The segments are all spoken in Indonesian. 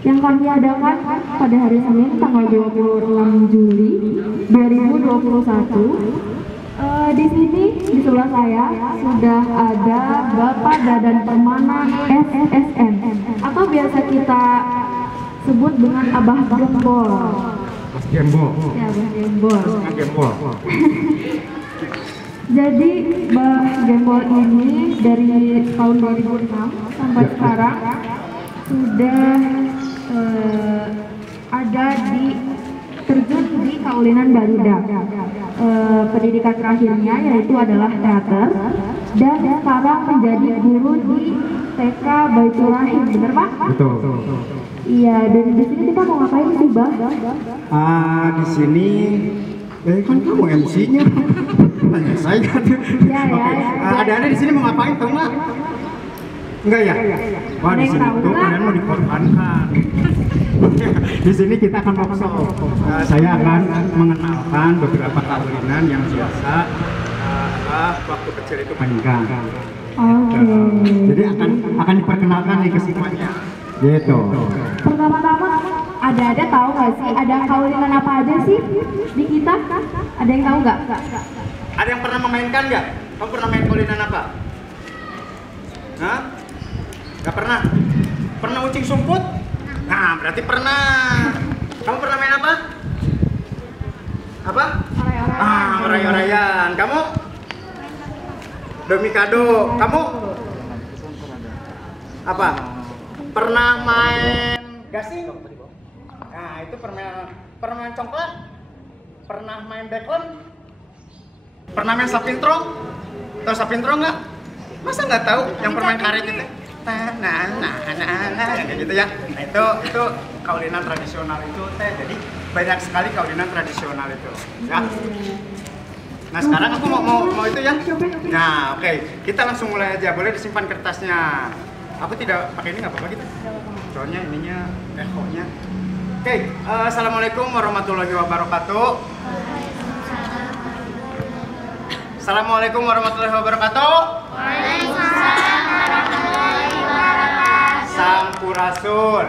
yang kami adakan pada hari Senin tanggal 26 Juli 2021. Di sini di sebelah saya sudah ada Bapak Dadan Permana SSN atau biasa kita sebut dengan Abah Gembol. Mas Gembol. Ya, Abah Gembol. Mas Gembol. Jadi Mbah Gembol ini dari tahun 2006 sampai sekarang sudah ada di terjun di Kaulinan Barudak. Pendidikan terakhirnya yaitu adalah teater dan sekarang menjadi guru di TK Baitur Rahim, bener Pak? Betul. Iya, dan di sini kita mau ngapain sih, Bah? Di sini kan kamu MC-nya. Tanya saya kan. Ya. Ada di sini mau ngapain tahu nggak? Enggak ya? Wah, di sini tuh kalian mau dikorbankan. Di sini kita akan workshop. Saya akan mengenalkan beberapa kaulinan yang biasa waktu kecil itu mainkan. Jadi akan diperkenalkan nih ke semuanya. Gitu. Pertama-tama ada tahu nggak sih ada kaulinan apa aja sih di kita? Ada yang tahu nggak? Ada yang pernah memainkan nggak? Kamu pernah main kaulinan apa? Hah? Nggak pernah? Pernah ucing sumput? Nah, berarti pernah. Kamu pernah main apa? Apa? Oray-orayan. Kamu? Domikado. Kamu? Apa? Pernah main gasing? Nah, itu permainan congklak. Pernah main backland? Pernah main sapintro? Tahu sapintro nggak? Masa nggak tahu yang permain karet itu? Kayak gitu ya. Nah, itu kaulinan tradisional itu teh. Jadi banyak sekali kaulinan tradisional itu. Ya. Nah, sekarang aku mau itu ya. Nah, oke. Kita langsung mulai aja. Boleh disimpan kertasnya. Aku tidak pakai ini nggak apa-apa gitu. Soalnya ininya echo-nya. Oke. Assalamualaikum warahmatullahi wabarakatuh. Assalamualaikum warahmatullahi wabarakatuh. Waalaikumsalam warahmatullahi wabarakatuh. Sampurasun.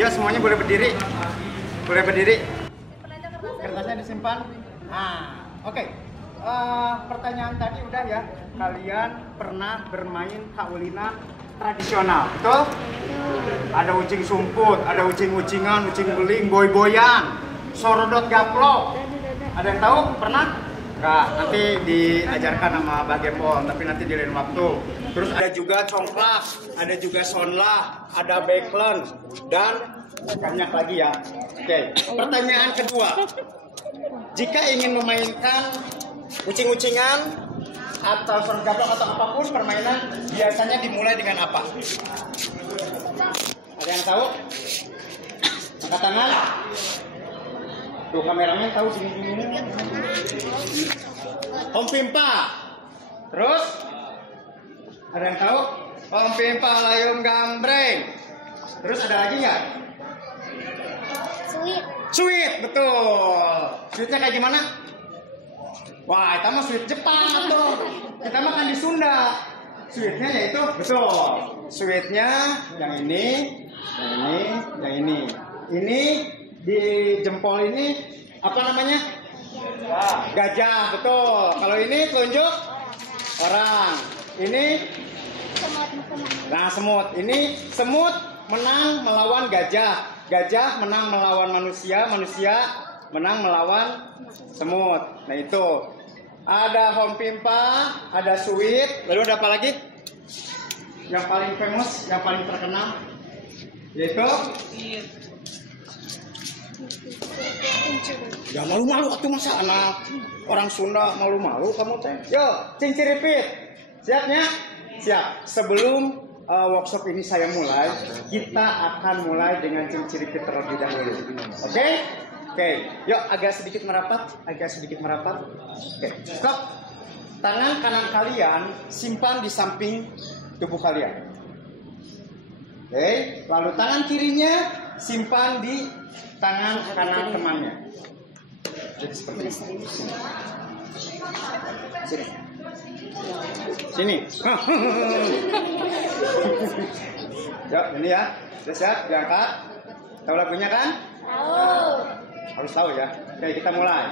Yuk semuanya boleh berdiri. Boleh berdiri. Kertasnya disimpan. Nah, oke. Pertanyaan tadi udah ya. Kalian pernah bermain kaulinan tradisional, betul? Ada ucing sumput, ada ucing-ucingan, ucing beling, boy-boyan, sorodot gaplok. Ada yang tahu? Pernah? Enggak, nanti diajarkan sama Mbak Gembol, tapi nanti di lain waktu. Terus ada juga congklak, ada juga sonlah, ada backland, dan banyak lagi ya. Oke, pertanyaan kedua. Jika ingin memainkan ucing-ucingan atau sorot gaplok atau apapun permainan, biasanya dimulai dengan apa? Ada yang tahu? Angkat tangan. Tuh kameramen tahu gini-gini. Om Pimpa. Terus ada yang tahu? Om Pimpa layum gambreng. Terus ada lagi nggak? Sweet, betul. Sweetnya kayak gimana? Wah, itu mah sweet Jepang tuh. Kita makan di Sunda. Sweetnya yaitu betul. Sweetnya yang ini, yang ini. Ini di jempol ini apa namanya? Gajah, betul. Kalau ini telunjuk orang. Ini semut. Ini semut menang melawan gajah. Gajah menang melawan manusia. Manusia menang melawan semut. Nah itu. Ada Om Pimpa, ada Sweet. Lalu ada apa lagi? Yang paling famous, yang paling terkenal yaitu ya malu-malu atuh masa anak orang Sunda malu-malu kamu teh. Yo, cinciripit. Siapnya? Siap. Sebelum workshop ini saya mulai, kita akan mulai dengan cinciripit terlebih dahulu. Oke? Oke. Yuk agak sedikit merapat, Oke. Stop. Tangan kanan kalian simpan di samping tubuh kalian. Oke. Lalu tangan kirinya simpan di tangan kanan temannya. Jadi seperti ini. Sini. Yuk, ini ya. Sudah siap? Diangkat. Tahu lagunya kan? Tahu. Harus tahu ya. Oke, kita mulai.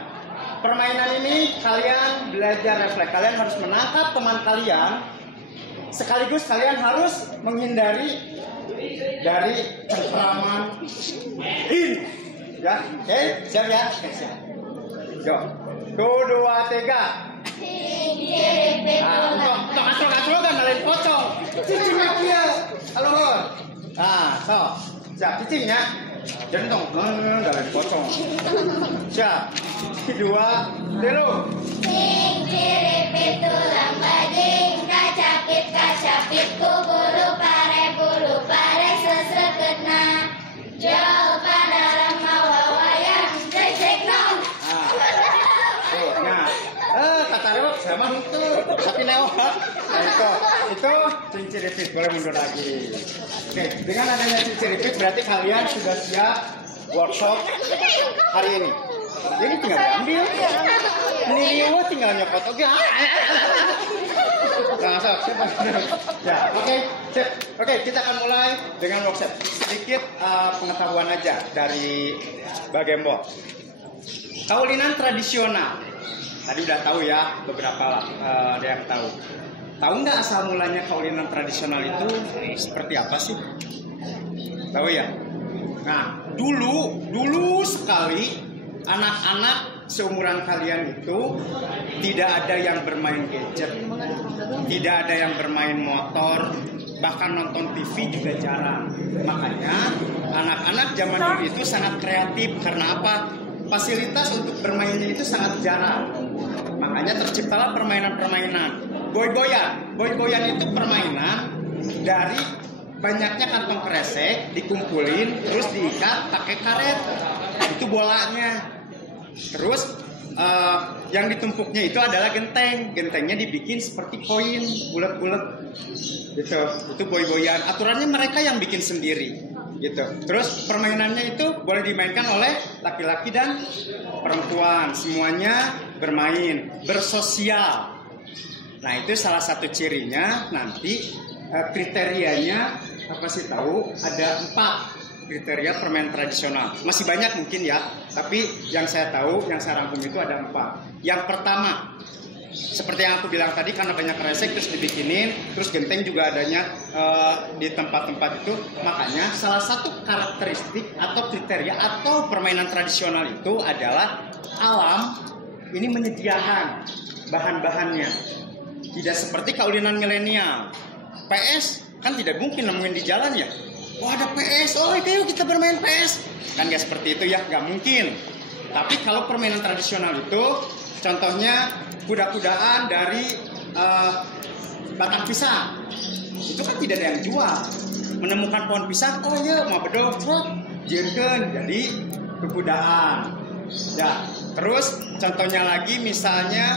Permainan ini kalian belajar refleks. Kalian harus menangkap teman kalian. Sekaligus kalian harus menghindari dari cengkraman ini. Ya, oke? Siap ya? Oke, siap. Yuk. 1, 2, 3. Untuk asal-asal kan nalain pocong. Cicingnya dia. Halo. Nah, so. Siap cicingnya. Jentong. Nalain pocong. Siap. 2, 3. Sing ciripit tulang bajing, kacapit kacapit bulu pare seseketna. Jauh pada ramah wawayang cek-cekno. Kata Rewok sama itu, tapi lewat. Nah itu cincin repeat, boleh mundur lagi. Oke, dengan adanya cincin repeat berarti kalian sudah siap workshop hari ini. Jadi tinggal diambil, ini Rio tinggal nyopot. Oke, langsung siap. Ya, oke, siap. Oke, kita akan mulai dengan workshop. Sedikit pengetahuan aja dari Mbak Gembok. Kaulinan tradisional. Tadi udah tahu ya, beberapa lah ada yang tahu. Tahu nggak asal mulanya kaulinan tradisional itu seperti apa sih? Tahu ya? Nah, dulu sekali anak-anak seumuran kalian itu tidak ada yang bermain gadget, tidak ada yang bermain motor, bahkan nonton TV juga jarang. Makanya anak-anak zaman dulu itu sangat kreatif. Karena apa? Fasilitas untuk bermainnya itu sangat jarang. Makanya terciptalah permainan-permainan. Boy-boyan itu permainan dari banyaknya kantong kresek dikumpulin terus diikat pakai karet. Itu bolanya. Terus yang ditumpuknya itu adalah genteng. Gentengnya dibikin seperti koin bulat-bulat. Gitu. Itu boy-boyan. Aturannya mereka yang bikin sendiri. Gitu. Terus permainannya itu boleh dimainkan oleh laki-laki dan perempuan, semuanya bermain, bersosial. Nah, itu salah satu cirinya. Nanti kriterianya apa sih tahu? Ada 4 kriteria permainan tradisional. Masih banyak mungkin ya, tapi yang saya tahu, yang saya rangkum itu ada 4. Yang pertama, seperti yang aku bilang tadi, karena banyak kresek terus dibikinin, terus genteng juga adanya di tempat-tempat itu. Makanya salah satu karakteristik atau kriteria atau permainan tradisional itu adalah alam ini menyediakan bahan-bahannya. Tidak seperti kaulinan milenial. PS kan tidak mungkin nemuin di jalan ya. Wah, ada PS, oh yuk kita bermain PS. Kan gak seperti itu ya, gak mungkin. Tapi kalau permainan tradisional itu, contohnya kuda-kudaan dari batang pisang. Itu kan tidak ada yang jual. Menemukan pohon pisang, oh iya mau bedog, jengken, jadi kekudaan. Ya, terus contohnya lagi misalnya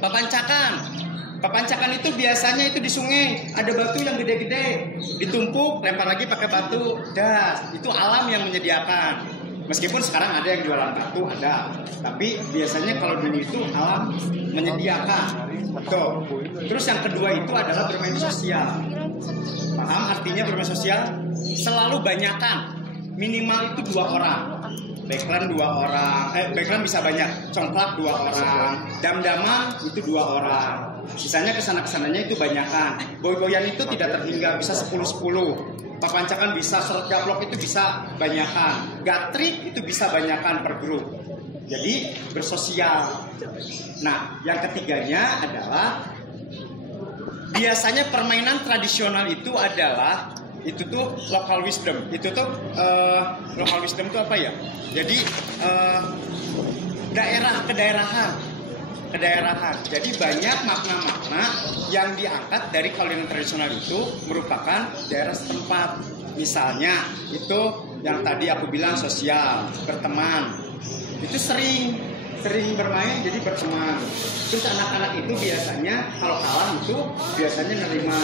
papancakan. Papancakan itu biasanya itu di sungai, ada batu yang gede-gede, ditumpuk, lempar lagi pakai batu, das. Itu alam yang menyediakan. Meskipun sekarang ada yang jualan batu, ada. Tapi biasanya kalau dulu itu alam menyediakan. Tuh. Terus yang kedua itu adalah bermain sosial. Paham artinya bermain sosial? Selalu banyakan. Minimal itu 2 orang. Backline 2 orang. Backline bisa banyak. Congklak 2 orang. Dam-daman itu 2 orang. Sisanya kesana-kesananya itu banyakan. Boy-boyan itu tidak terhingga, bisa 10-10. Papancakan bisa, serut gaplok itu bisa banyakan. Gatrik itu bisa banyakan per grup. Jadi bersosial. Nah, yang ketiganya adalah biasanya permainan tradisional itu adalah itu tuh local wisdom. Itu tuh local wisdom itu apa ya? Jadi daerah kedaerahan. Jadi banyak makna-makna yang diangkat dari kaulinan tradisional itu merupakan daerah setempat. Misalnya itu yang tadi aku bilang sosial, berteman. Itu sering bermain jadi berteman. Terus anak-anak itu biasanya kalau kalah itu biasanya nerima.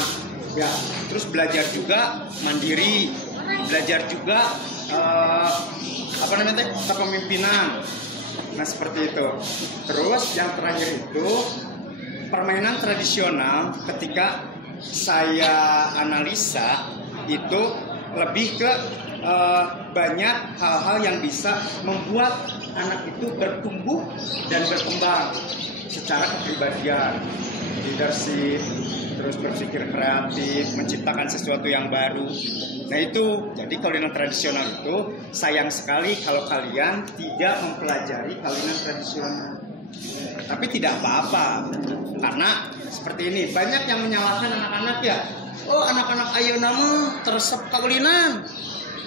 Ya, terus belajar juga mandiri, belajar juga kepemimpinan. Nah, seperti itu. Terus yang terakhir itu permainan tradisional ketika saya analisa itu lebih ke banyak hal-hal yang bisa membuat anak itu bertumbuh dan berkembang secara kepribadian, leadership, terus berpikir kreatif, menciptakan sesuatu yang baru. Nah itu, jadi kawinan tradisional itu sayang sekali kalau kalian tidak mempelajari kawinan tradisional. Tapi tidak apa-apa, karena seperti ini, banyak yang menyalahkan anak-anak ya. Oh, anak-anak ayo nama teresep kawinan.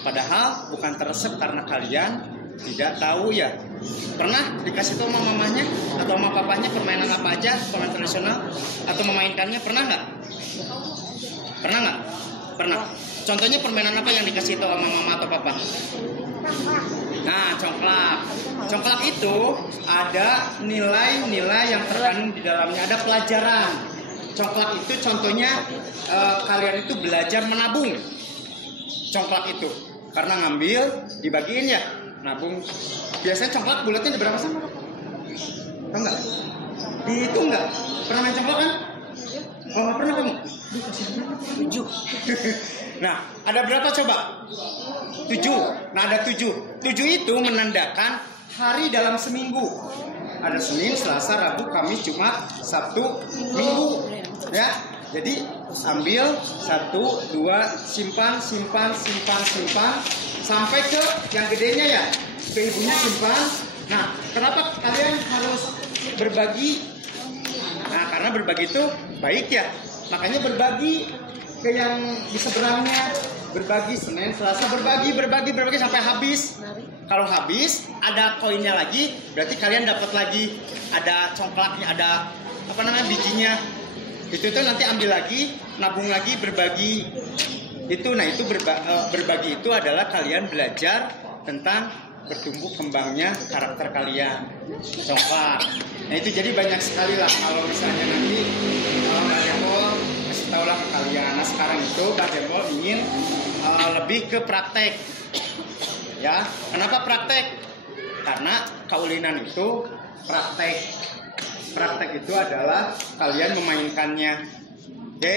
Padahal bukan teresep karena kalian tidak tahu ya. Pernah dikasih tahu sama mamanya atau sama papanya permainan apa aja, permainan tradisional, atau memainkannya, pernah nggak? Pernah nggak? Pernah. Contohnya permainan apa yang dikasih tahu sama mama atau papa? Nah, congklak. Congklak itu ada nilai-nilai yang terkandung di dalamnya, ada pelajaran. Congklak itu contohnya kalian itu belajar menabung. Congklak itu karena ngambil dibagiin ya, nabung. Biasanya congklak bulatnya ada berapa sih? Tahu nggak? Itu nggak? Pernah main congklak kan? Oh, nggak pernah kamu? 7. Nah, ada berapa coba? 7. Nah, ada 7. 7 itu menandakan hari dalam seminggu. Ada Senin, Selasa, Rabu, Kamis, Jumat, Sabtu, Minggu. Ya, jadi ambil 1, 2, simpan, sampai ke yang gedenya ya, ke ibunya simpan. Nah, kenapa kalian harus berbagi? Nah, karena berbagi itu baik ya. Makanya berbagi ke yang di seberangnya, berbagi Senin, Selasa, berbagi sampai habis. Kalau habis ada koinnya lagi, berarti kalian dapat lagi, ada congklaknya, ada apa namanya bijinya. Itu tuh nanti ambil lagi, nabung lagi, berbagi. Itu, nah itu berbagi itu adalah kalian belajar tentang bertumbuh kembangnya karakter kalian. Congklak. Nah itu jadi banyak sekali lah kalau misalnya nanti Mbak Dempol kasih tau lah ke kalian. Nah sekarang itu Mbak Dempol ingin lebih ke praktek. Ya, kenapa praktek? Karena kaulinan itu praktek. Praktek itu adalah kalian memainkannya. Oke,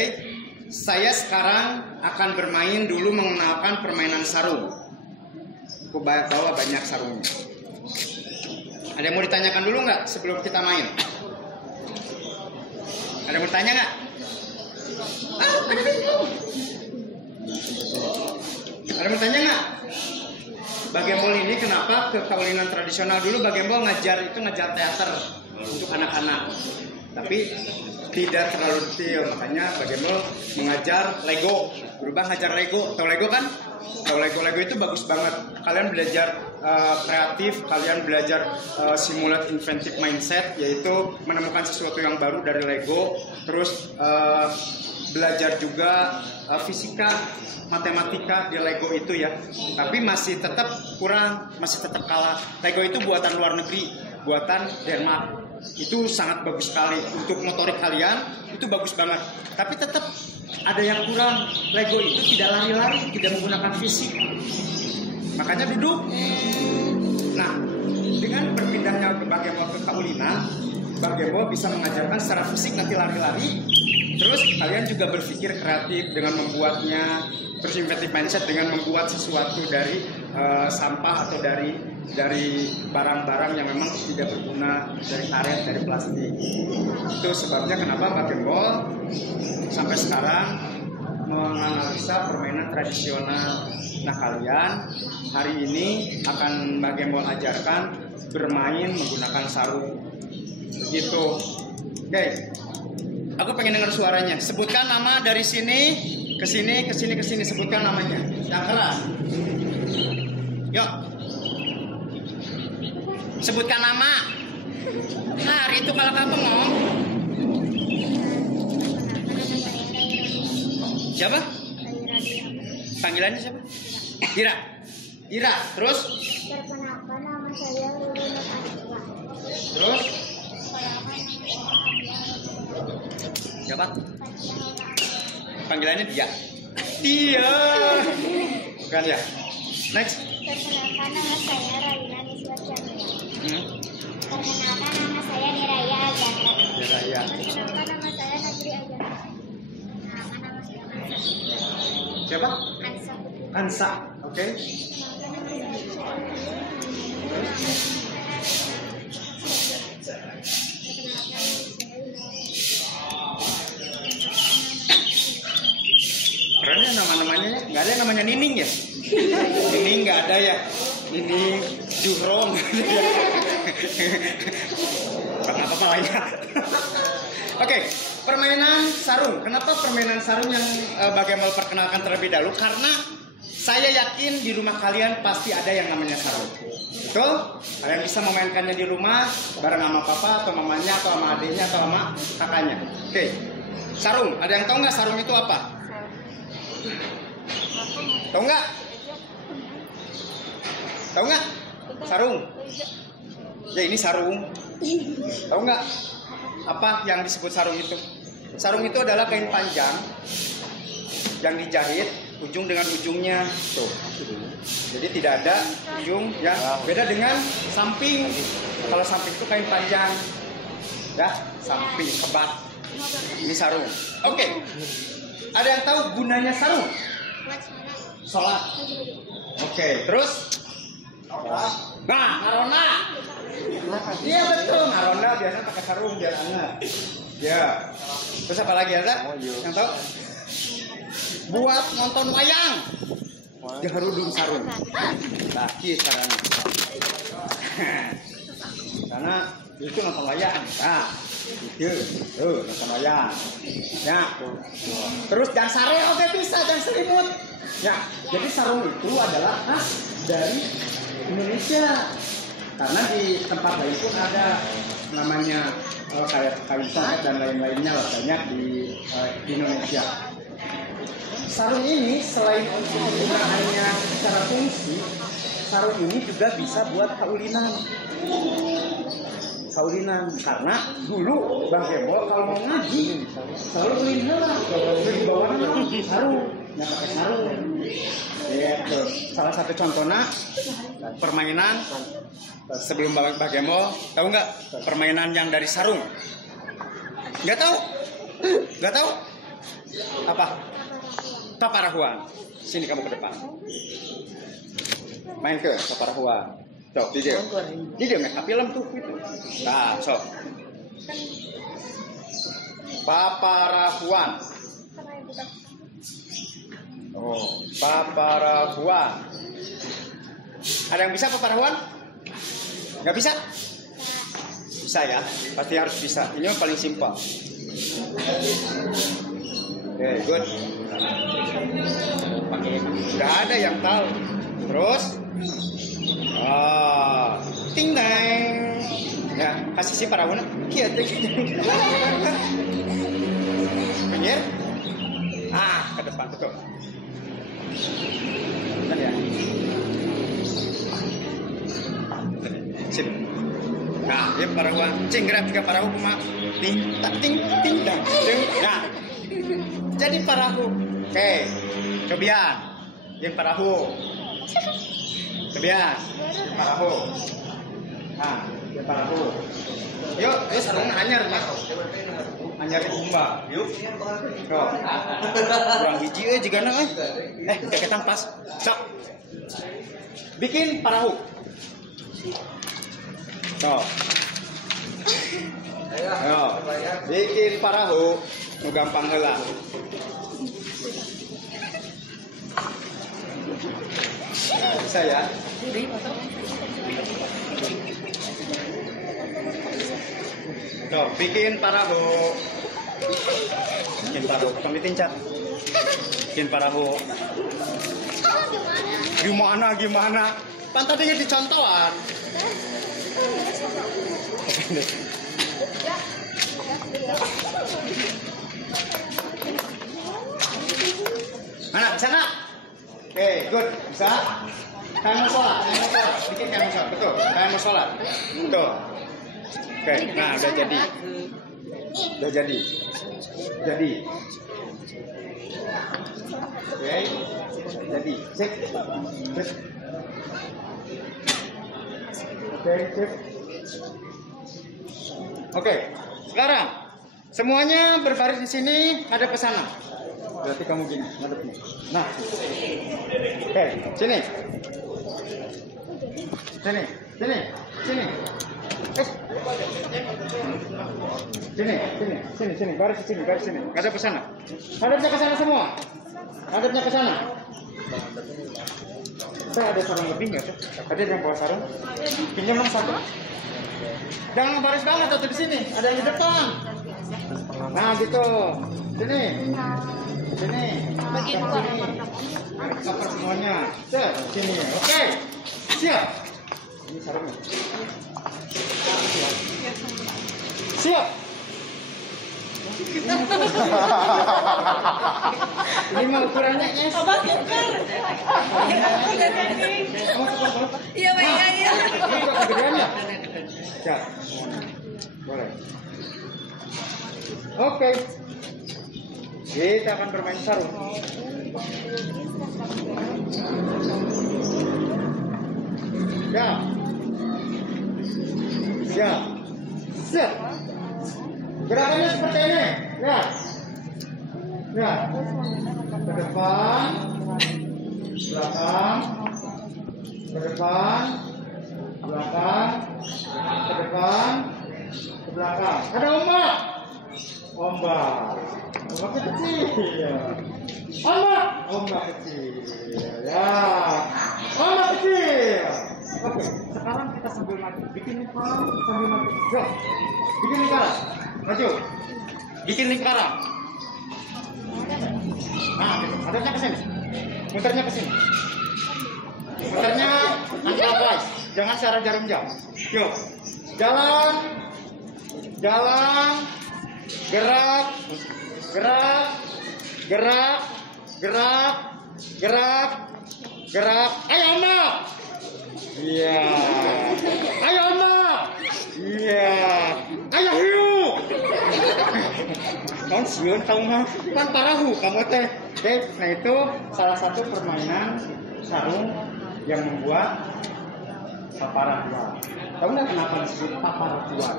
saya sekarang akan bermain dulu mengenalkan permainan sarung. Aku bawa banyak sarungnya. Ada yang mau ditanyakan dulu nggak sebelum kita main? Ada yang mau tanya nggak? Ada yang mau tanya nggak? Mbak Gembol ini kenapa ke kaulinan tradisional? Dulu Mbak Gembol ngajar teater untuk anak-anak, tapi tidak terlalu detail. Makanya Mbak Gembol mengajar Lego, berubah ngajar Lego. Tahu Lego kan? Tahu Lego itu bagus banget. Kalian belajar kreatif, kalian belajar simulate inventive mindset, yaitu menemukan sesuatu yang baru dari Lego. Terus belajar juga fisika, matematika di Lego itu ya, tapi masih tetap kurang, masih tetap kalah. Lego itu buatan luar negeri, buatan Denmark. Itu sangat bagus sekali untuk motorik kalian, itu bagus banget. Tapi tetap ada yang kurang. Lego itu tidak lari-lari, tidak menggunakan fisik. Makanya duduk. Nah, dengan berpindahnya ke Mbak Gembol ke kaulinan, Mbak Gembol bisa mengajarkan secara fisik nanti lari-lari. Terus kalian juga berpikir kreatif dengan membuatnya, inventive mindset dengan membuat sesuatu dari sampah atau dari barang-barang yang memang tidak berguna, dari karet, dari plastik. Itu sebabnya kenapa Mbak Gembol sampai sekarang menganalisa permainan tradisional. Nah kalian hari ini akan Mbak Gembol ajarkan bermain menggunakan sarung. Begitu. Oke. Aku pengen dengar suaranya. Sebutkan nama dari sini ke sini, ke sini, ke sini. Sebutkan namanya. Yang keras. Yuk. Sebutkan nama. Nah, itu kalau kamu ngomong. Siapa? Panggilannya siapa? Dira. Dira. Terus? Perkenalkan nama saya Lulu Nur. Terus? Siapa? Panggilannya dia. Dia. Bukan ya? Next. Perkenalkan nama saya Raina Niswat Jamila. Perkenalkan nama saya Niraya Ajanra. Niraya. Perkenalkan nama saya Najri Ajanra. Siapa? Ansa. Ansa. Oke. Keren ya nama-namanya ya. Nggak ada yang namanya Nining ya? Nining nggak ada ya? Nining, Jurong. Nggak apa-apa lah ya. Oke, permainan sarung. Kenapa permainan sarung yang bagaimana perkenalkan terlebih dahulu? Karena saya yakin di rumah kalian pasti ada yang namanya sarung. Betul? Kalian bisa memainkannya di rumah bareng sama papa atau mamanya atau sama adiknya atau sama kakaknya. Oke, sarung. Ada yang tahu nggak sarung itu apa? Tahu nggak? Tahu nggak? Sarung. Ya ini sarung. Tahu nggak? Apa yang disebut sarung itu? Sarung itu adalah kain panjang yang dijahit ujung dengan ujungnya. Tuh. Jadi tidak ada ujung ya. Beda dengan samping. Kalau samping itu kain panjang. Ya, samping kebat. Ini sarung. Oke. Ada yang tahu gunanya sarung? Sholat. Oke, terus? Nah, ngarona. Iya betul, ngarona biasanya pakai sarung biar hangat. Ya. Terus apa lagi ada? Yang tahu? Buat nonton wayang. Jaharudung sarung. Laki caranya. Karena itu nonton wayang. Nah, itu nonton wayang. Ya. Terus dasare oke bisa dan selimut. Ya, jadi sarung itu adalah khas dari Indonesia. Karena di tempat lain pun ada namanya kayak kain soket dan lain-lainnya lah banyak di Indonesia. Sarung ini selain untuk penggunaannya secara fungsi, sarung ini juga bisa buat kaulinan. Kaulinan karena dulu Bang Gembol kalau mau ngaji selalu beliin heula, beli bawaan sarung, nggak pakai sarung. Gitu. Salah satu contohnya permainan sebelum Bang Gembol, tahu nggak permainan yang dari sarung? Nggak tahu? Nggak tahu? Apa? Paparahuan. Sini kamu ke depan. Main ke paparahuan. Sok, video make film tuh gitu. Nah, sok. Paparahuan. Oh, paparahuan. Ada yang bisa paparahuan? Nggak bisa? Bisa ya, pasti harus bisa. Ini yang paling simpel. Oke, good. Sudah ada yang tahu. Terus? Ting dang. Ya, kasih si parawan. Kia ting. Pinggir. Ke depan betul. Kan ya. Sip. Nah, ya parawan. Cinggerak tiga parahu kuma. Ting ting dang. Nah. Jadi parahu. Oke. Cobian. Yang parahu. Cobian. Parahu. Nah, yang parahu. Yuk, sarung anyar mah. Anyar umba. Yuk. Tuh. Kurang hiji jigana euy. Deketang pas. Sok. Bikin parahu. Tuh. Ayo. Bikin parahu. Nu gampang heula. Bisa ya? Tuh, bikin parahu. Bikin parahu. Pamitin, Cak. Bikin parahu. Gimana? Pantatnya dicontohan. Mana? Bisa nggak? Oke, good. Bisa? Kayak mau sholat. Bikin kayak mau sholat. Betul. Kayak mau sholat. Betul. Oke, nah udah jadi. Udah jadi. Oke. Jadi. Sip. Oke, sip. Oke. Sekarang semuanya berbaris di sini ada pesanan. Berarti kamu gini, ngadepnya. Nah, oke, sini. Sini. Baris sini. Ngadep ke sana. Ngadepnya ke sana semua. Ngadepnya ke sana. Saya ada sarung lebih nggak sih? Ada yang bawa sarung? Pinjam dong satu. Jangan baris banget atau di sini. Ada yang di depan. Nah gitu. Sini. Bagi dua. Cover semuanya. Sini. Oke. Siap. Ini sarungnya. Siap. Ini mah ukurannya yes. Iya, Pak. Iya. Ini kok kegedeannya? Siap. Boleh. Oke. Kita akan bermain sarung. Siap. Gerakannya seperti ini. Lihat. Ke depan, belakang, ke depan, belakang, ke depan, ke belakang. Ada ombak kecil. Ombak kecil. Ya. Ombak kecil. Oke, sekarang kita sambil maju. Bikin lingkaran sambil maju. Yo. Bikin lingkaran. Maju. Bikin lingkaran. Nah, gitu. Adanya ke sini. Muternya ke sini. Muternya anti-clockwise. Jangan secara jarum jam. Yuk. Jalan. Gerak. Ayo, Mak. Iya. Ayo, Mak. Iya. Ayo, hiu. Kamu siun tahu mah kan parahu kamu teh. Oke, nah itu salah satu permainan sarung yang membuat paparahuan. Tahu nggak kenapa disebut paparahuan?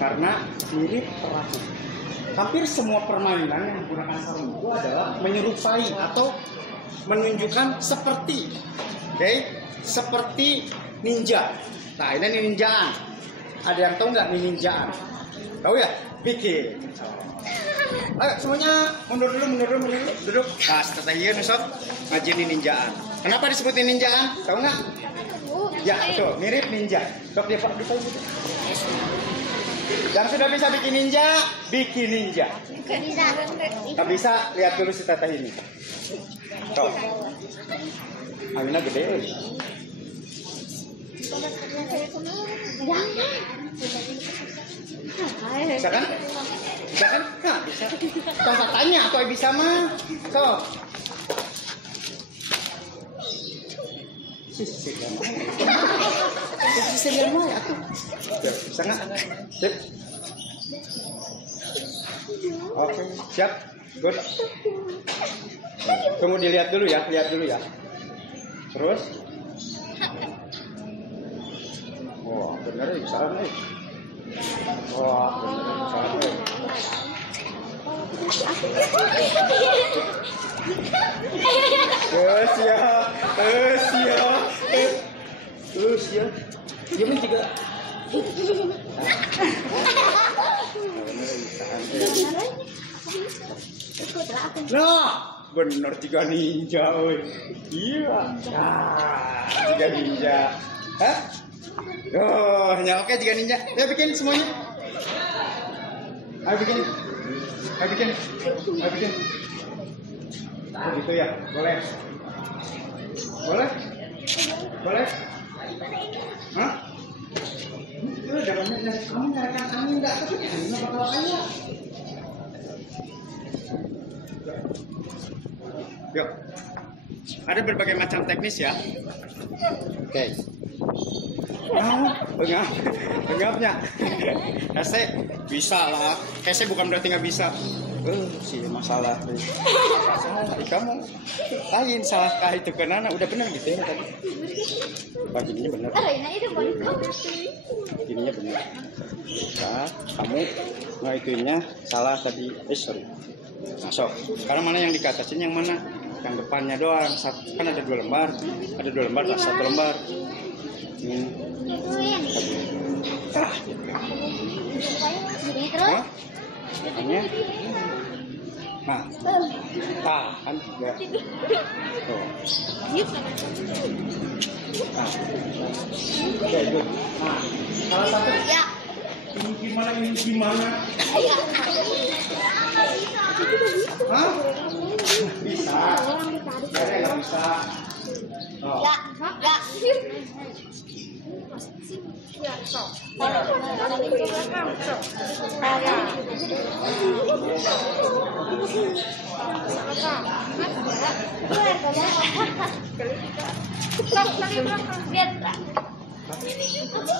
Karena mirip perahu. Hampir semua permainan yang menggunakan sarung itu adalah menyerupai atau menunjukkan seperti, seperti ninja. Nah ini ninjaan. Ada yang tahu nggak ninjaan? Tahu ya? Bikin. Ayo semuanya mundur dulu. Duduk. Nah setelah ini sob ngaji ninjaan. Kenapa disebut ninjaan? Tahu nggak? Ya betul, mirip ninja. Dok dia pak gitu. Yang sudah bisa bikin ninja. Nggak bisa, lihat dulu si teteh ini. Tuh. Awinnya gede. Bisa kan? Nah, bisa. Tolong tanya atau bisa mah. Tuh. Sisi mau ya tuh. Bisa nggak? Sip. Oke, siap. Good. Tunggu dilihat dulu ya, Terus. Wah, benar bisa nih. Siap. Dia pun juga. Nah, bener 3 ninja, oi. Iya. Nah, 3 ninja. Hah? Oh, ya oke 3 ninja. Ya bikin semuanya. Ayo bikin. Oh, gitu ya. Boleh. Hah? Jangan kamu nyalakan angin enggak tapi anginnya bakal kaya. Yuk. Ada berbagai macam teknis ya. Oke. Enggaknya. Kese bisa lah. Kese bukan berarti nggak bisa. Sih masalah. Kamu lain salah kah itu kenana udah benar gitu ya tadi. Begininya benar. Begininya benar. Nah, kamu nggak itunya salah tadi. Sorry. Nah, sok. Sekarang mana yang di atasnya, yang mana? Yang depannya doang. Kan ada 2 lembar. Ada 2 lembar, tak 1 lembar. Hah? Ini? Nah, kan juga. Tuh. Nah, oke, good. Nah, salah satu. Ini gimana? Hah? Bisa. Nggak bisa. Oh.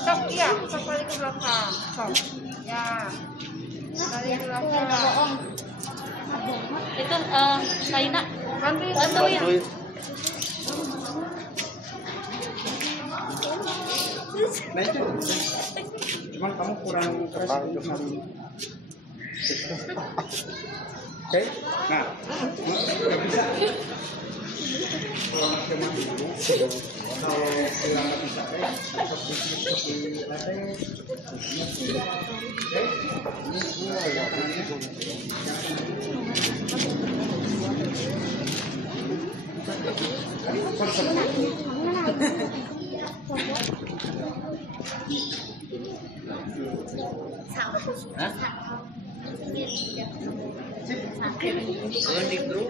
Sok, iya, sok balik ke belakang. Sok. Ya. Balik ke belakang. Itu Saina, bantuin. Nah itu, cuman kamu kurang keras untuk hari ini. Oke, nah, nggak bisa. Kalau cuma dulu, kalau bilang nggak bisa, Kalau di grup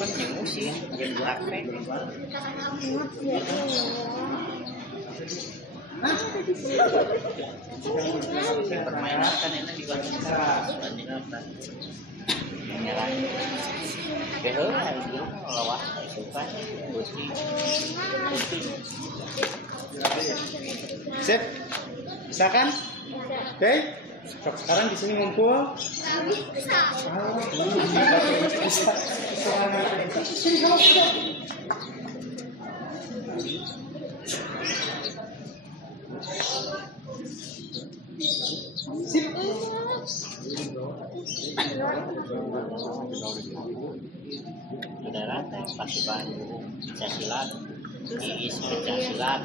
penting musik yang praktek. Permainan kan enak dibanding apa? Menyerah. Behel itu lawas itu kan musik. Sip, bisa kan? Oke, sekarang di sini ngumpul. Sip. Saudara pasukan pencak iis pencak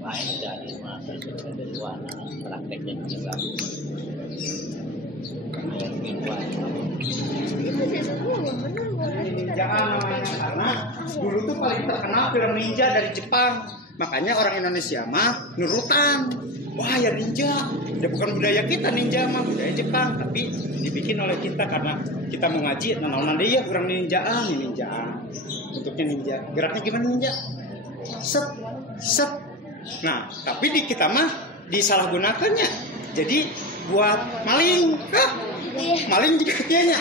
lain dari masa kedua praktek dan juga Ninjaan namanya karena dulu tuh paling terkenal film ninja dari Jepang, makanya orang Indonesia mah nurutan. Wah ya ninja, ya bukan budaya kita ninja mah budaya Jepang, tapi dibikin oleh kita karena kita mau ngaji. Nah dia kurang ninjaan, bentuknya ninja, geraknya gimana ninja? Set, set. Nah, tapi di kita mah disalahgunakannya. Jadi buat maling. Maling juga ketianya.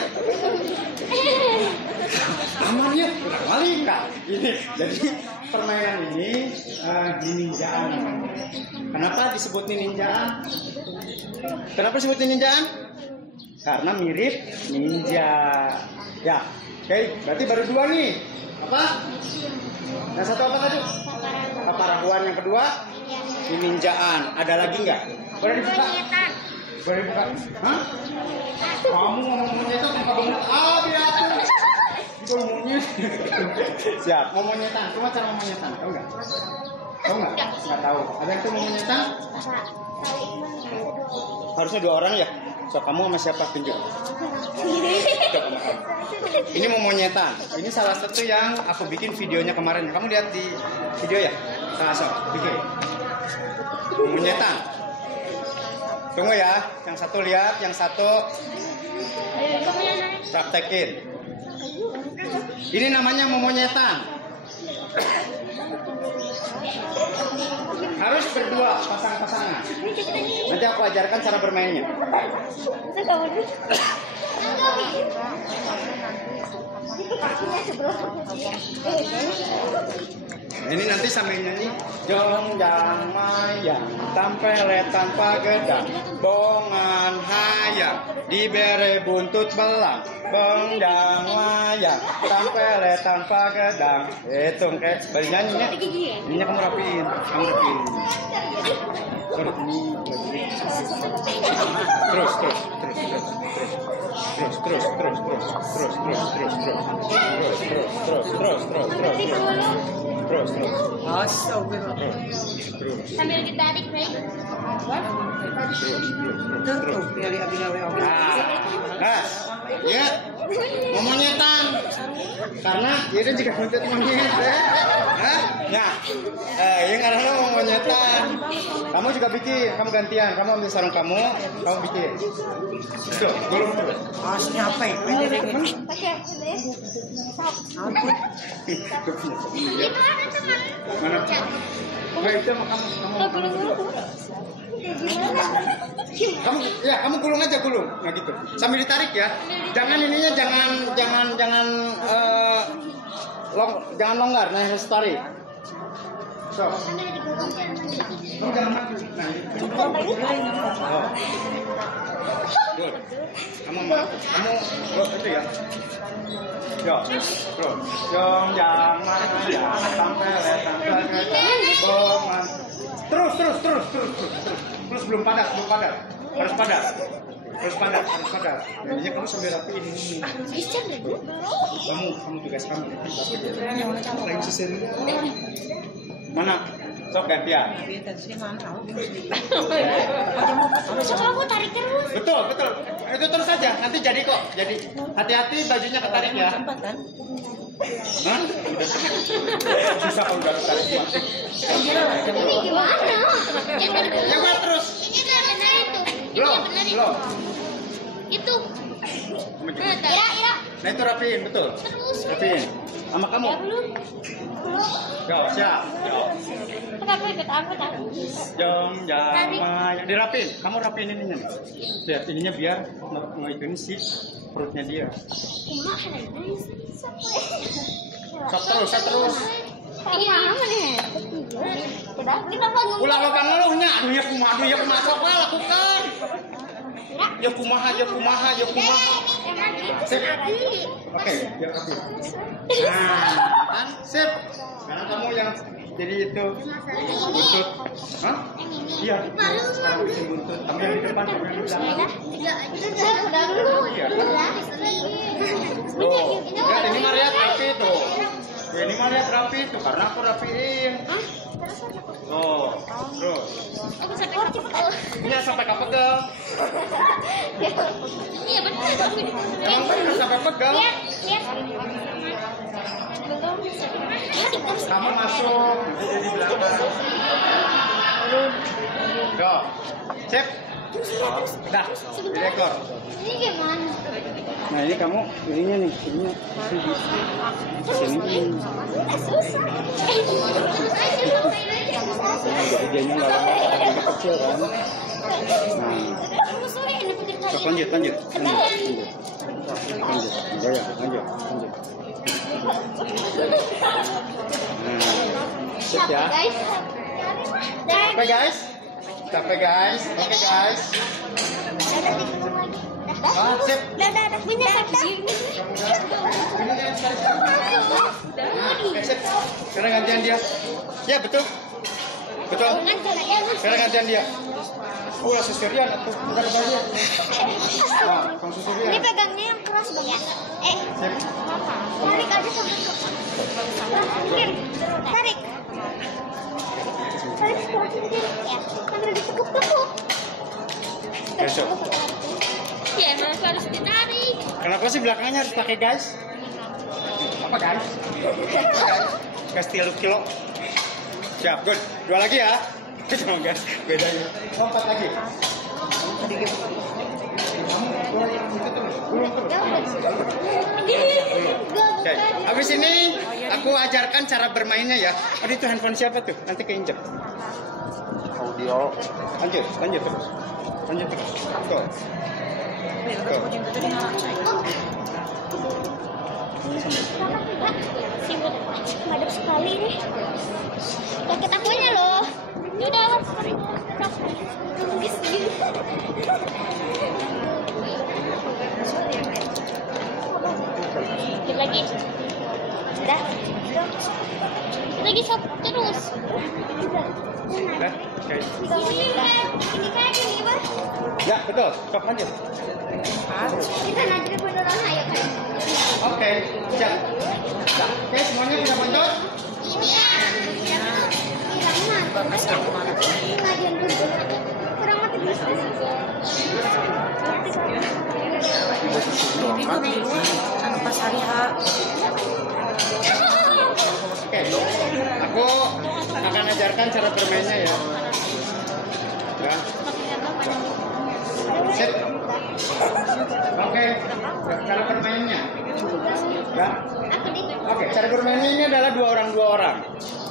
Amannya udah maling Kak. Ini jadi permainan ini ninjaan. Kenapa disebut ninjaan? Kenapa disebut ninjaan? Karena mirip ninja. Ya, oke, berarti baru 2 nih. Apa? Yang satu apa tadi? Keparahuan. Yang kedua ninjaan. Ada lagi nggak? Boleh dibuka? Boleh dibuka? Hah? Kamu ngomong monyetan muka banget. Biar itu monyet. Siap. Mau monyetan. Cuma cara mau monyetan. Tahu nggak? Tahu nggak? Nggak tahu. Ada yang tuh mau monyetan? Harusnya 2 orang ya. So kamu sama siapa tunjuk? Ini mau monyetan. Ini salah satu yang aku bikin videonya kemarin. Kamu lihat di video ya? So bikin. Monyetan. Tunggu ya. Yang satu lihat, yang satu praktekin. Ini namanya memonyetan. Harus berdua, pasang-pasangan. Nanti aku ajarkan cara bermainnya. Ini nanti sambil nyanyi. Jongjang mayang, tampele tanpa gedang, bongan hayang, dibere buntut belang. Jongjang mayang, tampele tanpa gedang. Hitung kayak bernyanyinya. Ininya kamu rapiin, Terus Sambil ditarik, baik. Nah, ya, monyetan. Karena itu juga buntut monyet, ya. Yang karena mau monyetan. Kamu juga bikin, kamu gantian. Kamu ambil sarung kamu bikin. Tuh, gulung terus. Asnya apa ya? Pakai itu ada teman. Mana? Nah, itu sama kamu. Kamu gulung aja gulung. Nah gitu. Sambil ditarik ya. Jangan ininya jangan longgar, nah harus tarik. So. Kamu jangan maju. Nah, oh. Good. Kamu itu ya. Yo, bro. Jongjang mayang, tampele tanpa gedang, bongan. Terus. Terus belum padat. Harus padat. Jadinya kamu sambil rapiin ini. Kamu tugas kamu. Lagi sisir. Mana? Sok gantian. Coba aku tarik terus. Betul. Itu terus saja. Nanti jadi kok. Jadi hati-hati bajunya ketarik ya. Hah? Susah kalau udah ketarik. Ini gimana? Coba terus. Ini benar itu. Belum. Itu. Ira. Nah itu rapiin, betul. Terus. Rapiin. Sama kamu. Belum. Yo, siap. Yo. Kenapa ikut aku tadi? Jongjang mayang. Dirapin. Kamu rapiin ininya. Lihat ininya biar ngikutin si perutnya dia. Sok terus. Iya, nih. Kita bangun. Ulang lo pangeluhnya. Aduh ya kumaha sok lakukan. Ya kumaha. Emang gitu Sip. sekali. Oke, biar rapi. Nah, kan sip. Karena kamu yang jadi itu buntut. Hah? Iya. Sekarang bikin buntut. Kamu yang di depan, kamu yang di belakang. Udah dulu. Iya. Tuh. Ya, ini mah lihat rapi tuh. Ya, ini mah lihat rapi tuh karena aku rapiin. Tuh. Terus. Aku sampai kapal. Iya, sampai kapegel. Iya benar. Emang bener sampai pegel. Lihat. Kamu masuk, jadi di belakang. Tuh. Sip. Dah, di ekor. Ini gimana? Nah ini kamu, ininya nih, ininya sini. Susah. Terus aja lu main aja. Bagiannya nggak lama, kecil kan. Nah, sok lanjut. Lanjut. Sip ya. Capek guys. Oke guys. Sip. Dah. Punya Sip. Sekarang gantian dia. Ya betul. Sekarang gantian dia. Oh, lah susurian atau bukan banyak. Nah, kamu susurian. Ini pegangnya yang keras dong ya. Sip. Tarik aja sampai tarik. Ya, sambil ditekuk-tekuk. Besok. Ya, emang harus ditarik. Kenapa sih belakangnya harus pakai guys? Apa guys? Gas 3 kilo. Siap, good. 2 lagi ya. Sama guys, bedanya. 4 lagi. Oke, habis ini aku ajarkan cara bermainnya ya. Aduh itu handphone siapa tuh? Nanti keinjek. Audio. Lanjut terus. Tuh. Madep sekali nih. Sakit akunya loh. Yaudah, dikit lagi. Udah. Dikit lagi sob terus. Udah, oke. Ini kayak gini, Pak. Ya, betul. Stop lanjut. Kita nanti beneran ayo kan. Oke, siap. Nah, oke, semuanya sudah mencos? Iya. Bagus ya kemana? Kajian dulu. Kurang mati bisa. Ini tuh dulu anu pas hari H. Oke, aku akan ajarkan cara bermainnya ya. Ya. Sip. Oke, cara bermainnya. Ya. Oke, cara bermainnya ini adalah 2 orang.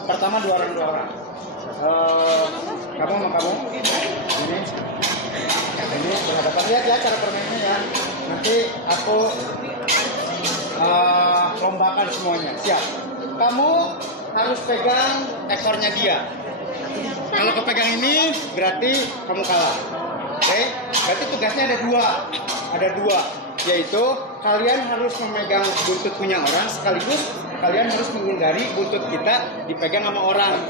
Pertama 2 orang. Kamu sama kamu. Ini berhadapan. Lihat ya cara bermainnya ya. Nanti aku lombakan semuanya. Siap. Kamu harus pegang ekornya dia. Kalau kepegang ini berarti kamu kalah. Oke, berarti tugasnya ada dua, yaitu kalian harus memegang buntut punya orang sekaligus kalian harus menghindari buntut kita dipegang sama orang.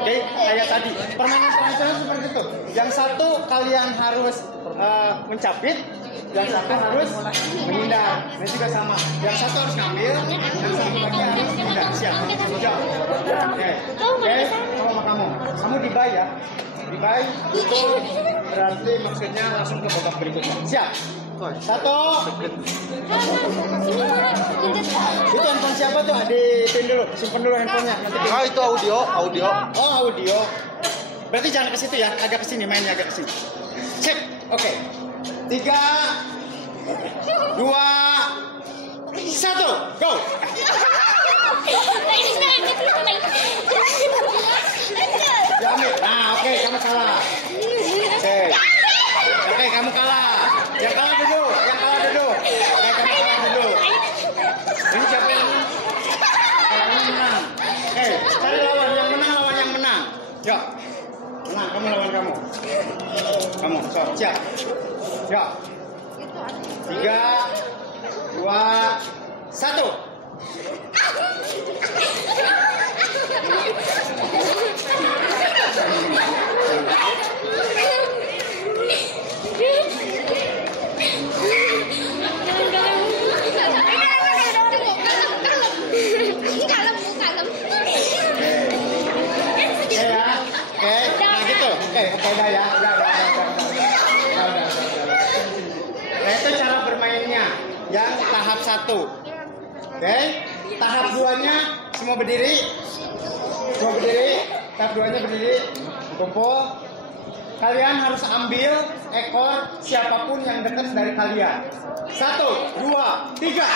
Oke, kayak tadi permainan tradisional seperti itu. Yang satu kalian harus mencapit, yang satu harus menghindar. Ini juga sama. Yang satu harus ngambil, yang satu lagi harus menghindar. Siap? Oke, kamu dibai ya. Dibai itu berarti maksudnya langsung ke babak berikutnya. Siap? 1. Itu handphone siapa tuh? Dipin dulu, simpen dulu handphonenya. Oh, itu audio. Oh, audio. Berarti jangan ke situ ya, agak ke sini, mainnya agak ke sini. Cek. Oke. 3 2 1, go. Diambil. Nah, oke, kamu kalah. Oke, kamu kalah. Yang kalah duduk. Oke, kamu kalah duduk. Ini siapa yang menang? Oke, cari lawan yang menang. Ya. Menang, kamu lawan kamu. So, siap. Ya. 3 2 1. Udah ya. Nah, itu cara bermainnya yang tahap 1. Oke, tahap 2-nya semua berdiri. Tahap 2-nya berdiri, kumpul. Kalian harus ambil ekor siapapun yang dekat dari kalian. 1, 2, 3.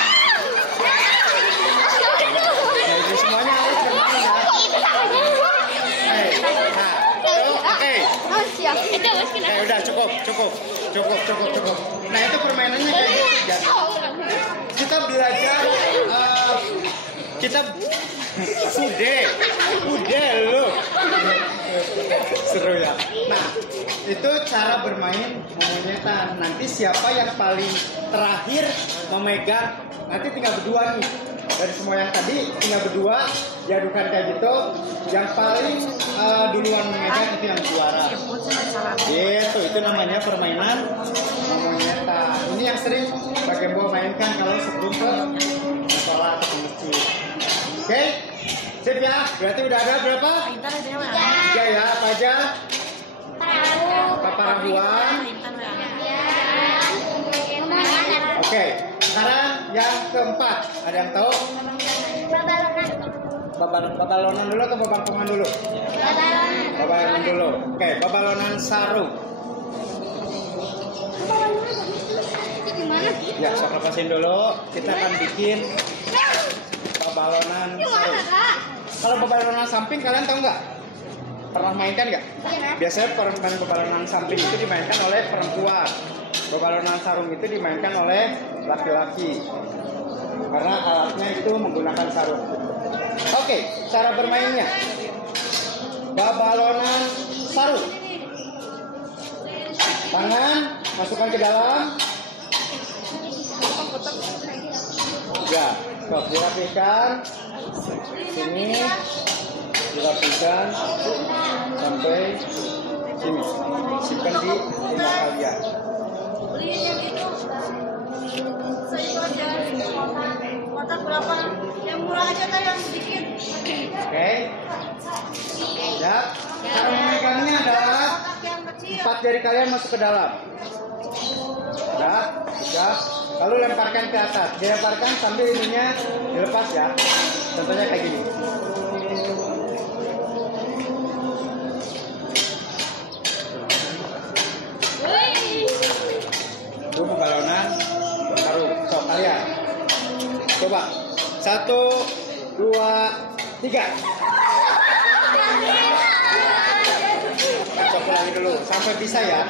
Jadi semuanya harus bermain ya. Udah cukup. Nah, itu permainannya kayak gitu. Kita belajar udah lu seru ya. Nah, itu cara bermain monyetan. Nanti siapa yang paling terakhir memegang, nanti tinggal berdua nih. Dari semua yang tadi tinggal berdua, diadukan kayak gitu. Yang paling duluan memegang itu yang juara. Gitu, itu namanya permainan monyetan. Ini yang sering Pak Gembo mainkan kalau sebelum ke sekolah atau ke masjid. Oke, sip ya. Berarti udah ada berapa? 3 ya. Apa aja? Paparahuan. Oke, sekarang yang keempat. Ada yang tahu? Babalonan dulu atau babangkungan dulu? Babalonan dulu. Oke, babalonan sarung. Ya, saya lepasin dulu. Kita akan bikin babalonan sarung. Kalau babalonan samping kalian tahu nggak? Pernah mainkan nggak? Biasanya permainan babalonan samping itu dimainkan oleh perempuan. Babalonan sarung itu dimainkan oleh laki-laki. Karena alatnya itu menggunakan sarung. Oke, cara bermainnya. Babalonan sarung. Tangan masukkan ke dalam. Ya, sok dirapikan. Sini dirapikan sampai sini. Simpan di timah kalian. Kotak berapa? Yang murah aja kan yang sedikit. Oke. Ya. Cara memegangnya adalah 4 jari kalian masuk ke dalam. Sudah. Lalu lemparkan ke atas. Dilemparkan sambil ininya dilepas ya. Contohnya kayak gini. Itu balonan taruh. So, kalian coba 1, 2, 3. Coba lagi dulu sampai bisa ya.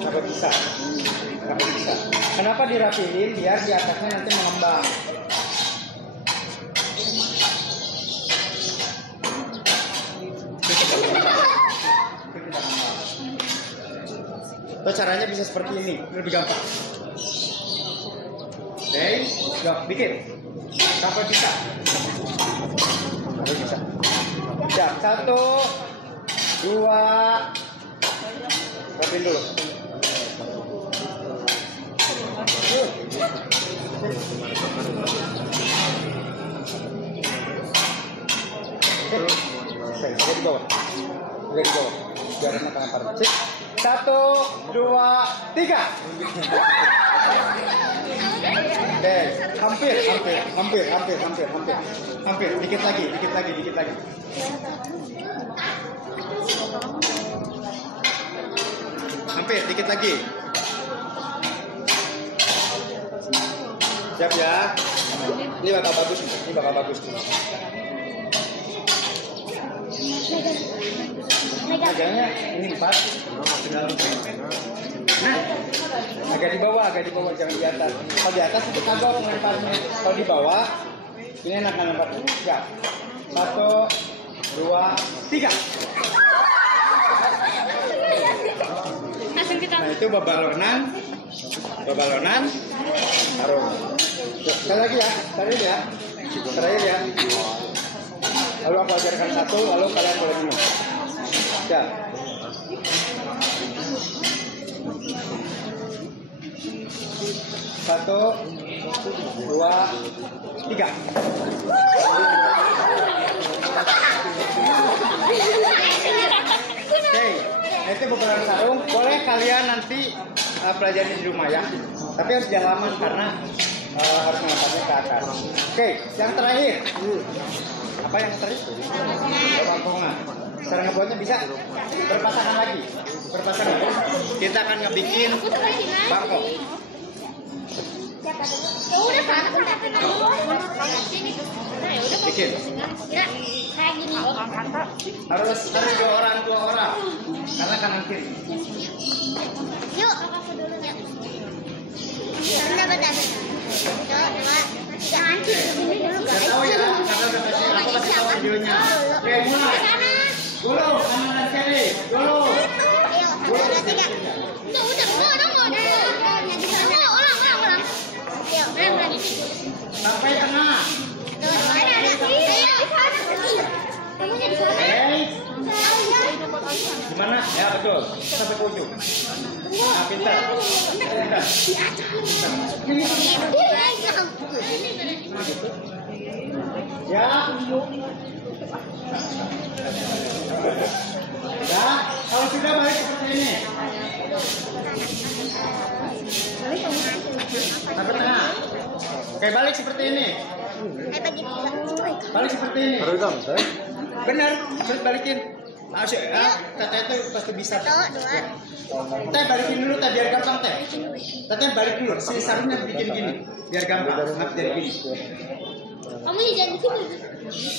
Sampai bisa. Kenapa dirapihin? Biar di atasnya nanti mengembang. Atau caranya bisa seperti ini, lebih gampang. Oke, dikit. Sampai bisa. Ya, 1, 2. Rapiin dulu. Oke, di bawah. Biar enak tangan. 1, 2, 3. Oke, hampir. Dikit lagi. Hampir, dikit lagi. Siap ya. Ini bakal bagus. Megangnya ini 4. Nah, agak di bawah, jangan di atas. Kalau di atas itu kagok melemparnya. Kalau di bawah, ini enak melemparnya. Ya. 1, 2, 3. Nah, itu babalonan taruh. Sekali lagi ya. Terakhir ya. Lalu aku ajarkan 1, lalu kalian boleh minum. Ya. 1, 2, 3. Oke, itu beberapa sarung. Boleh kalian nanti pelajari di rumah ya. Tapi harus jangan lama karena harus melemparnya ke atas. Oke, yang terakhir. Apa yang terakhir? Bangkongan. Cara ngebuatnya bisa berpasangan lagi. Kita akan ngebikin bangkok. Bikin. Harus 2 orang. Karena kanan kiri. Yuk. Bentar. 2, 3. Tahu ya, karena udah aku kasih tahu videonya. Oke, mulai. Dulu, kanan dan kiri. Dulu. Ayo, 1, 2, 3. Ulang. Sampai tengah. Gimana? Ya betul. Sampai ke ujung. Nah, pintar. Ya. Ya, kalau sudah balik seperti ini. Sampai tengah. Oke, balik seperti ini. Balik seperti ini. Benar, terus balikin. Masuk ya. Teteh itu pasti bisa. Teh balikin dulu teh biar gampang teh. Teteh balik dulu. Si sarungnya bikin gini biar gampang. Nggak jadi gini. Kamu jangan di sini.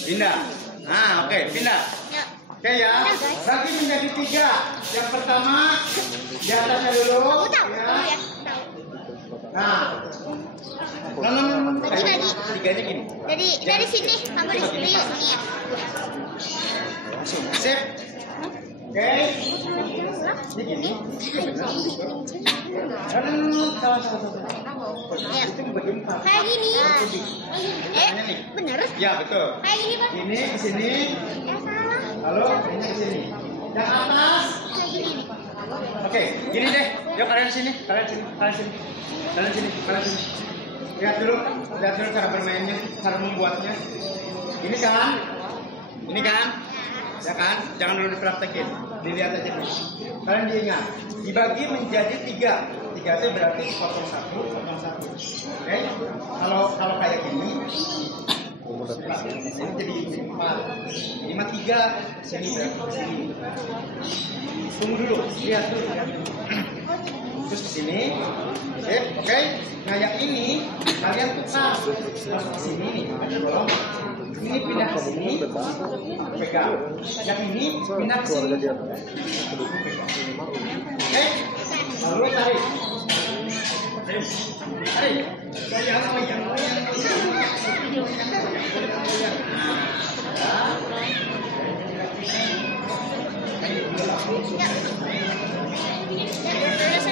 Pindah. Nah, oke, pindah. Oke ya. Bagi menjadi 3. Yang pertama di atasnya dulu. Ya. Nah. Bagi. 3-nya gini. Dari sini kamu di sini. Sip. Oke. Ini gini. Salah. Itu begini Pak. Kayak gini. Bener? Ya betul. Kayak gini Pak. Ini di sini. Salah. Lalu ini di sini. Yang atas. Kayak gini. Oke, gini deh. Yuk kalian sini. Kalian sini. Lihat dulu cara bermainnya, cara membuatnya. Ini kan, ya kan? Jangan dulu dipraktekin, dilihat aja dulu. Kalian diingat, dibagi menjadi 3. 3 itu berarti potong 1. Oke? Kalau kayak gini, ini jadi 4. 3. Sini berarti ke sini. Tunggu dulu, lihat dulu. Terus ke sini, oke? Nah yang ini kalian tukar masuk ke sini nih, ada bolong. Ini pindah ke sini, pegang. Yang ini pindah ke sini, oke? Lalu tarik. Goyang.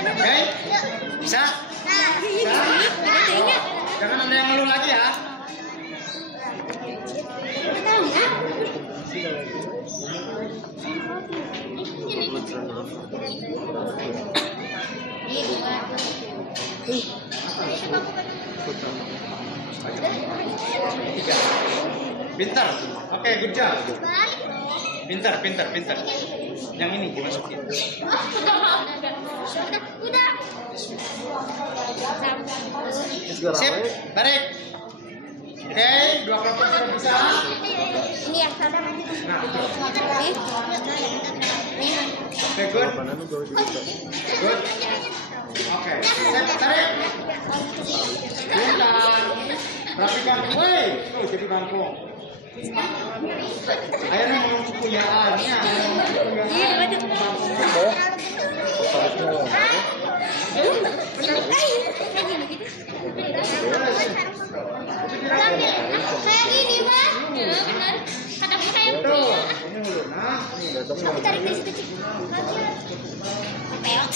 Oke? Bisa? Jangan ada yang ngeluh lagi ya. Pintar. Oke, good job. Pintar. Yang ini dimasukin. Udah. Sip, tarik. Oke, 2 kelompok sudah bisa. Ini ya, sabar. Nah, oke, good. Oke, sip, tarik. Pintar. Rapikan. Woi, tuh jadi bangkong. Ayo nih ngomong kepuyaannya. Kayak gini Pak. Benar. Kata saya Tuh, ini dulu. Nah, aku tarik dari situ. Peot.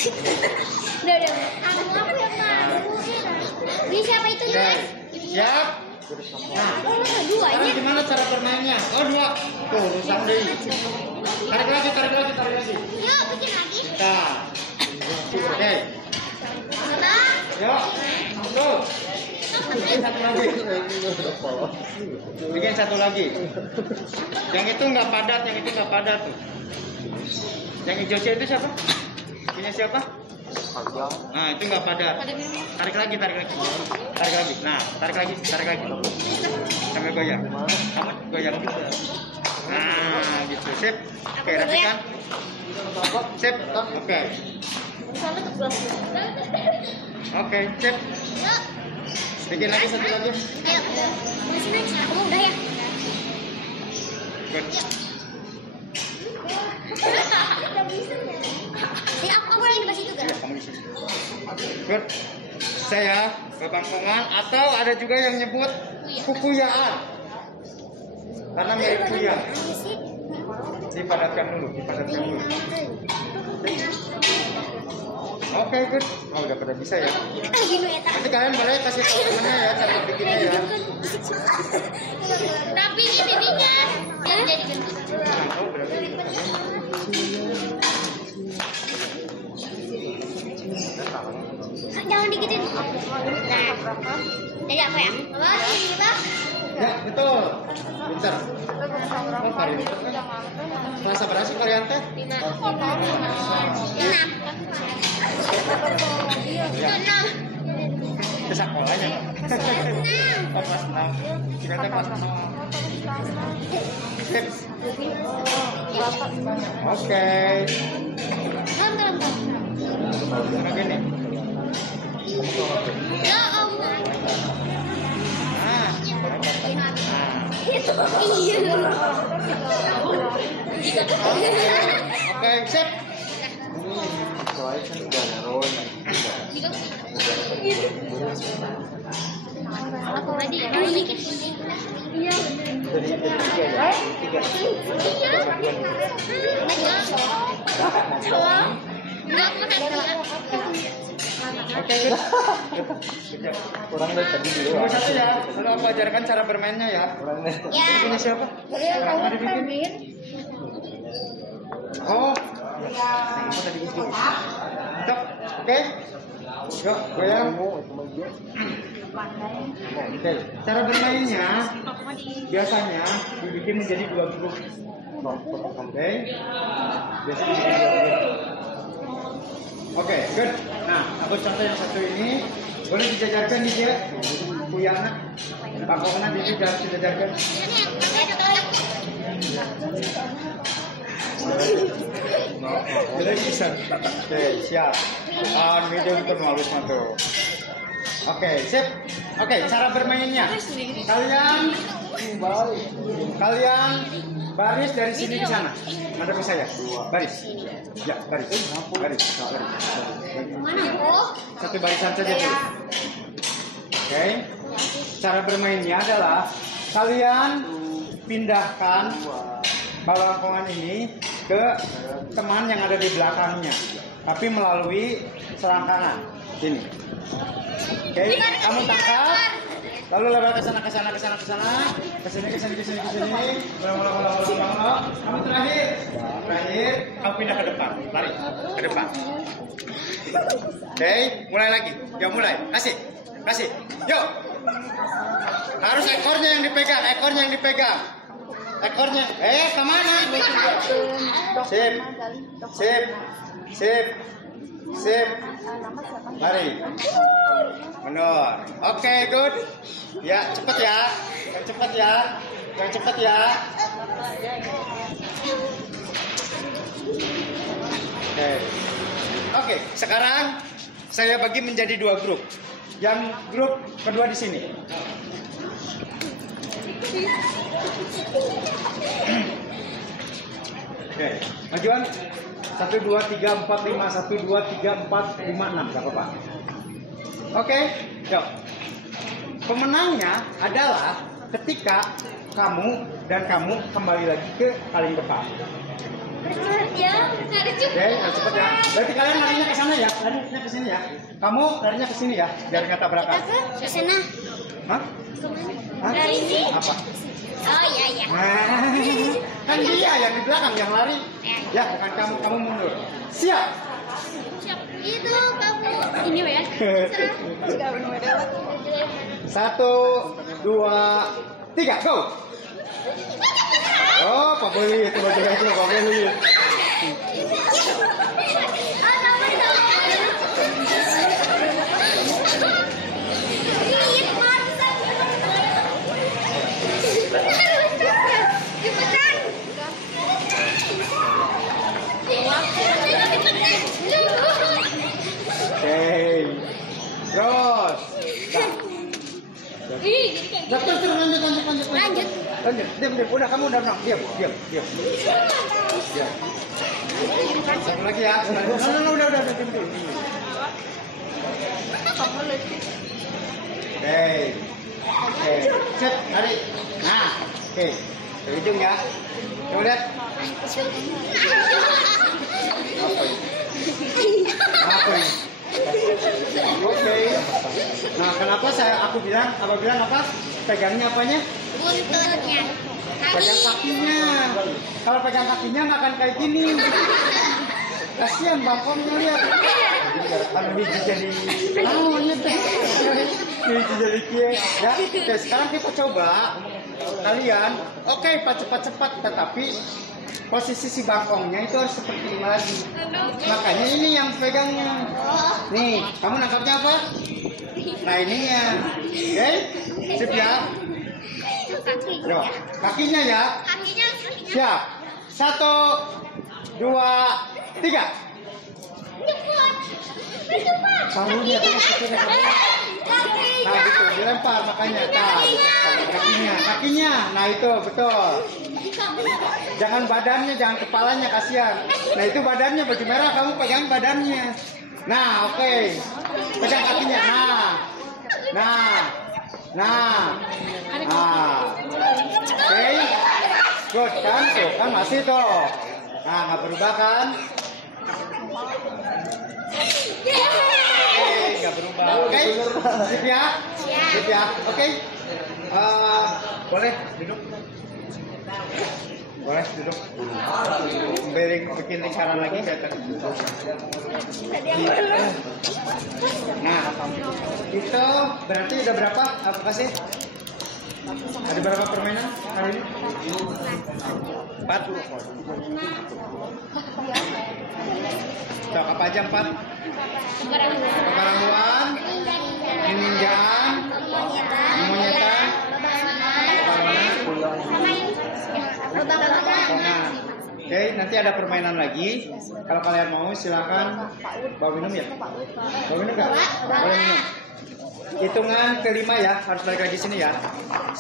Udah. Aku yang mau. Ini siapa itu Mas? Siap. Nah, Duanya. gimana cara bermainnya? Oh, 2. Tuh, rusak deh. Tarik lagi. Yuk, bikin lagi. Nah. Oke. Nah. Yuk. Tuh. Bikin satu lagi. Yang itu nggak padat tuh. Yang hijau itu siapa? Punya siapa? Nah, itu nggak padat. Tarik lagi. Nah, tarik lagi. Sampai goyang. Kamu goyang juga. Nah, gitu. Sip. Oke, rapikan. Sip. Oke. Oke, sip. Yuk. Bikin lagi satu lagi. Ayo. Masih naik. Aku udah ya. Good. Udah bisa ya. Ini aku lagi di situ juga. Kamu di sini. Good. Saya kebangkongan atau ada juga yang nyebut kukuyaan. Karena mirip kuya. Dipadatkan dulu. Oke, good. Oh, udah pada bisa ya. Nanti kalian boleh kasih tahu temennya ya cara bikinnya ya. Tapi ini bibinya biar jadi gendut. Oh, berarti. Jangan dikitin. Nah, jadi apa ya? Ya, betul. Pintar. Oh, hari ini. Rasa berapa sih kalian teh? 6. Ke sekolahnya. Oh, kelas 6. Kita teh kelas 6. Sip. Oke. Karena gini. Ya Allah. Oke, sip. Aku tadi bikin Iya, bener. Oke, Kurang dari tadi dulu. nomor 1 ya. Lalu aku ajarkan cara bermainnya ya. Ya. Punya siapa? Ada bikin? Oh. Aku tadi bikin. Cok, oke. Yuk, goyang. Oke, cara bermainnya biasanya dibikin menjadi 2 grup. Oke. Biasanya dibikin 2 grup. Oke, good. Nah, aku contoh yang satu ini boleh dijajarkan di dia. Kuyana, bakongna di dia harus dijajarkan. Jadi bisa. Oke, siap. Medium pun halus mantu. Oke, sip. Oke, cara bermainnya. Kalian baris dari sini ke sana. Madep ke saya. Baris. Ya, baris. Baris. Satu barisan saja dulu. Oke. Cara bermainnya adalah kalian pindahkan balangkongan ini ke teman yang ada di belakangnya, tapi melalui selangkangan. Sini. Oke, kamu tangkap. Lalu lewat ke sana, ke sana, ke sana, ke sana, ke sini, ke sini, ke sini, ke sini. Ulang. Kamu terakhir, kamu pindah ke depan, lari ke depan. Oke, mulai lagi. Ya mulai, kasih. Yuk. Harus ekornya yang dipegang, Ekornya. Kemana? Sip. Mari. Mundur. Oke, good. Ya, cepet ya. Oke, sekarang saya bagi menjadi 2 grup. Yang grup kedua di sini. Oke, majuan 1, 2, 3, 4, 5, 1, 2, 3, 4, 5, 6, gak apa-apa. Oke, yuk. Pemenangnya adalah ketika kamu kembali lagi ke paling depan. Oke, harus cepat ya. Berarti kalian larinya ke sana ya, larinya ke sini ya. Kamu larinya ke sini ya, biar nggak tabrakan. Ke sana. Hah? Dari sini. Apa? Oh iya. Kan dia yang di belakang yang lari. Ya, bukan kamu mundur. Siap. Itu kamu. Ini ya. 1, 2, 3, go. Oh, Pak Beli itu baju itu Pak Beli. Oke. Terus. Lanjut. Diam. Udah kamu udah menang. Diam. Satu lagi ya. Udah. Diam. Oke. Cek, tarik. Nah, oke. Dari ujung ya. Coba lihat. Apa ini? Oke. Nah, kenapa aku bilang apa? Pegangnya apanya? Buntutnya. Pegang kakinya. Kalau pegang kakinya nggak akan kayak gini. Kasihan bangkongnya lihat. Kan biji jadi namanya teh. Biji jadi kia. Ya, oke, sekarang kita coba kalian. Oke, cepat, tetapi posisi si bangkongnya itu harus seperti ini lagi. Makanya ini yang pegangnya. Nih, kamu nangkapnya apa? Nah, ininya. Oke? Sip ya? Yo, kakinya ya. Siap. 1, 2, 3. Paruhnya terus ke sini. Nah, gitu, dilempar makanya. Nah, kakinya. Nah, itu betul. Jangan badannya, jangan kepalanya, kasihan. Nah, itu badannya, baju merah kamu pegang badannya. Nah, oke. Pegang kakinya. Nah. Oke, good kan? Tuh kan masih tuh. Nah, nggak berubah kan? Oke, nggak berubah. Oke, sip ya? Sip ya? Oke. Boleh duduk. Boleh duduk. Bikin lingkaran lagi kayak tadi. Nah, itu berarti udah berapa? Aku kasih. Ada berapa permainan hari ini? 4. Cok apa aja 4? Kebaranguan, ninjaan, monyetan, Oke, nanti ada permainan lagi. Kalau kalian mau silakan bawa minum ya. Bawa minum nggak? Boleh minum. Hitungan kelima ya, harus balik lagi sini ya. 1,